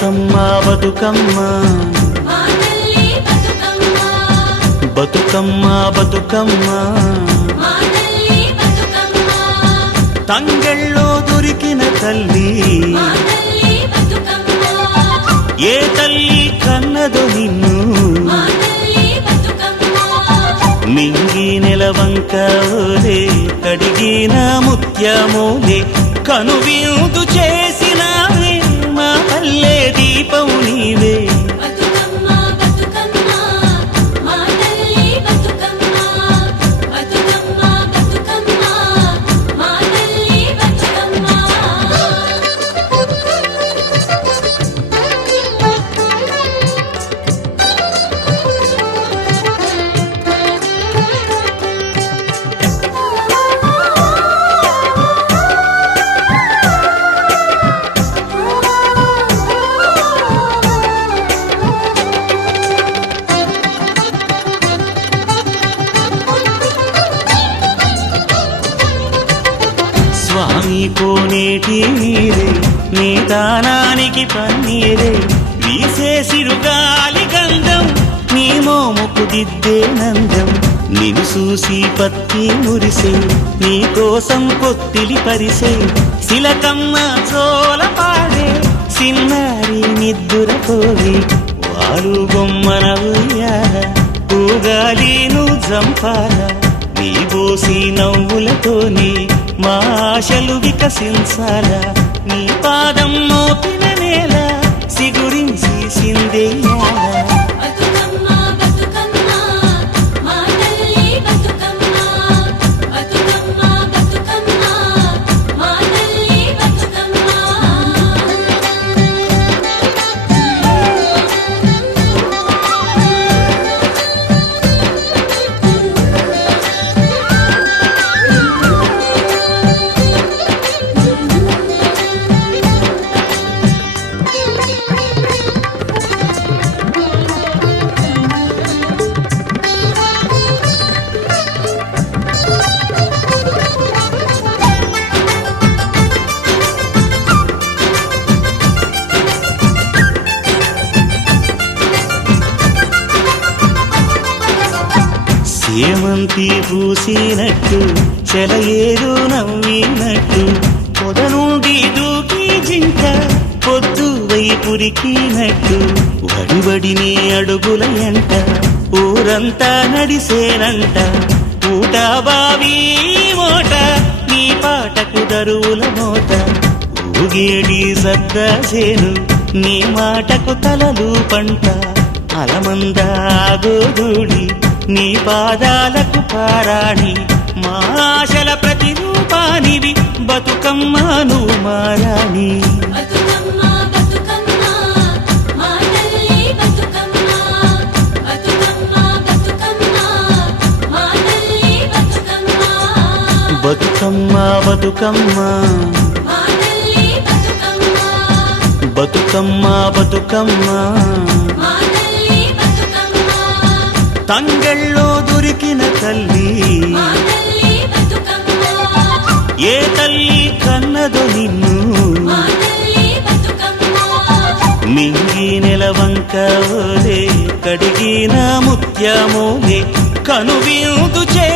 బతుకమ్మ బతుకమ్మ బతుకమ్మ బతుకమ్మ తంగెళ్ళో దొరికిన తల్లి ఏ తల్లి కన్నదో నిన్ను మింగి నెలవంక ఓలే కడిగిన ముత్యమోలే కనువిందు చేసినావే మా పల్లె దీపం నీవే స్వామి కోనేటి నీరే నీ దానానికి పన్నీరే వీసే సిరుగాలి గంధం నీ మోముకు దిద్దే నందం నిన్ను చూసి పత్తి మురిసే నీ కోసం కొత్తిలి పరిసే శిలకమ్మ చోల పాడే సిన్నారి నిద్దురపోవి వారు బొమ్మన ఉయ్యాల ఊగాలి నువ్వు జంపాల నీ బోసి నవ్వులతోని మా ఆశలు వికసించాలా నీ పాదం మోపిన నేల సిగురించి సిందేయాలా సేమంతి పూసినట్టు చెలయేరు నవ్వినట్టు పొద నుండి దూకి జింక పొద్దు వైపురికినట్టు వడివడిని అడుగుల ఎంట ఊరంతా నడిసేనంట ఊట బావి మోట నీ పాటకు దరువుల మోత ఊగేడి సద్దాసేను నీ మాటకు తలలు పంట అలమంద గోధూళి నీ పాదాలకు పారాణి మా ఆశల ప్రతిరూపానివి బతుకమ్మ నువ్వు మారాణి బతుకమ్మ బతుకమ్మ బతుకమ్మ బతుకమ్మ తంగెళ్ళో దొరికిన తల్లి ఏ తల్లి కన్నదో నిన్ను మింగి నెలవంక ఓలే కడిగిన ముత్యమోలే కనువిందు చే